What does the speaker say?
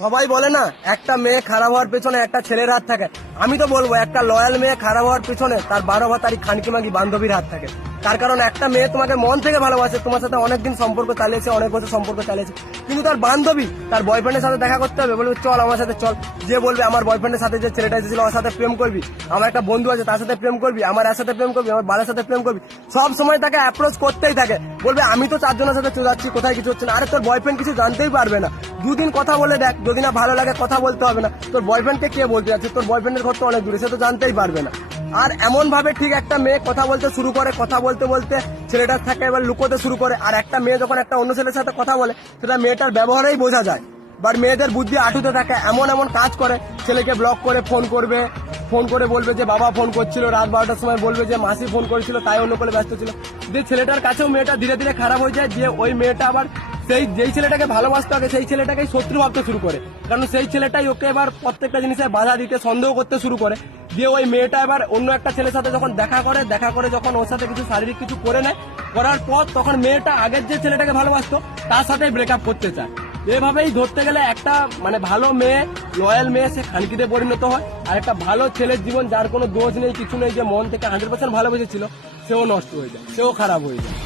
সবাই বলে না একটা মেয়ে খারাপ হওয়ার পেছনে একটা ছেলের হাত থাকে। আমি তো বলবো একটা লয়াল মেয়ে খারাপ হওয়ার পেছনে তার 12 ভাতারি খানকি মাগি বান্ধবীর হাত থাকে। তার কারণ একটা মেয়ে তোমাকে মন থেকে ভালোবাসে, তোমার সাথে অনেকদিন সম্পর্ক চালিয়েছে, অনেক বছর সম্পর্ক চালিয়েছে, কিন্তু তার বান্ধবী তার বয়ফ্রেন্ডের সাথে দেখা করতে হবে, বলবে চল আমার সাথে চল। যে বলবে আমার বয়ফ্রেন্ডের সাথে যে ছেলেটা এসেছিল ওর সাথে প্রেম করবি, আমার একটা বন্ধু আছে তার সাথে প্রেম করবি, আমার এর সাথে প্রেম করবি, আমার বালের সাথে প্রেম করবি, সব সময় তাকে অ্যাপ্রোচ করতেই থাকে। বলবে আমি তো 4 জনের সাথে চলে যাচ্ছি, কোথায় কিছু হচ্ছে না। আরে তোর বয়ফ্রেন্ড কিছু জানতেই পারবে না, 2 দিন কথা বলে দেখ, যদি না ভালো লাগে কথা বলতে হবে না। তোর বয়ফ্রেন্ডকে কে বলতে যাচ্ছে, তোর বয়ফ্রেন্ডের ঘর তো অনেক দূরে, সে তো জানতেই পারবে না। আর এমন ভাবে ঠিক একটা মেয়ে কথা বলতে শুরু করে, কথা বলতে বলতে ছেলেটার থাকে এবার লুকোতে শুরু করে। আর একটা মেয়ে যখন একটা অন্য ছেলের সাথে কথা বলে সেটা মেয়েটার ব্যবহারেই বোঝা যায়। বাট মেয়েদের বুদ্ধি আটুতে থাকে, এমন এমন কাজ করে, ছেলেকে ব্লক করে ফোন করবে, ফোন করে বলবে যে বাবা ফোন করছিল, রাত 12টার সময় বলবে যে মাসি ফোন করেছিল, তাই অন্য করে ব্যস্ত ছিল। দিয়ে ছেলেটার কাছেও মেয়েটা ধীরে ধীরে খারাপ হয়ে যায়, যে ওই মেয়েটা আবার যেই ছেলেটাকে ভালোবাসতে হবে সেই ছেলেটাকেই শত্রু ভাবতে শুরু করে, কারণ সেই ছেলেটাই ওকে এবার প্রত্যেকটা জিনিসে বাধা দিতে, সন্দেহ করতে শুরু করে। দিয়ে ওই মেয়েটা এবার অন্য একটা ছেলের সাথে যখন দেখা করে যখন ওর সাথে কিছু শারীরিক কিছু করে নেয়, করার পর তখন মেয়েটা আগের যে ছেলেটাকে ভালোবাসতো তার সাথে ব্রেকআপ করতে চায়। এভাবেই ধরতে গেলে একটা মানে ভালো মেয়ে, লয়াল মেয়ে, সে খানকিতে পরিণত হয়। আর একটা ভালো ছেলের জীবন, যার কোনো দোষ নেই কিছু নেই, যে মন থেকে 100% ভালোবেসেছিল, সেও নষ্ট হয়ে যায়, সেও খারাপ হয়ে যায়।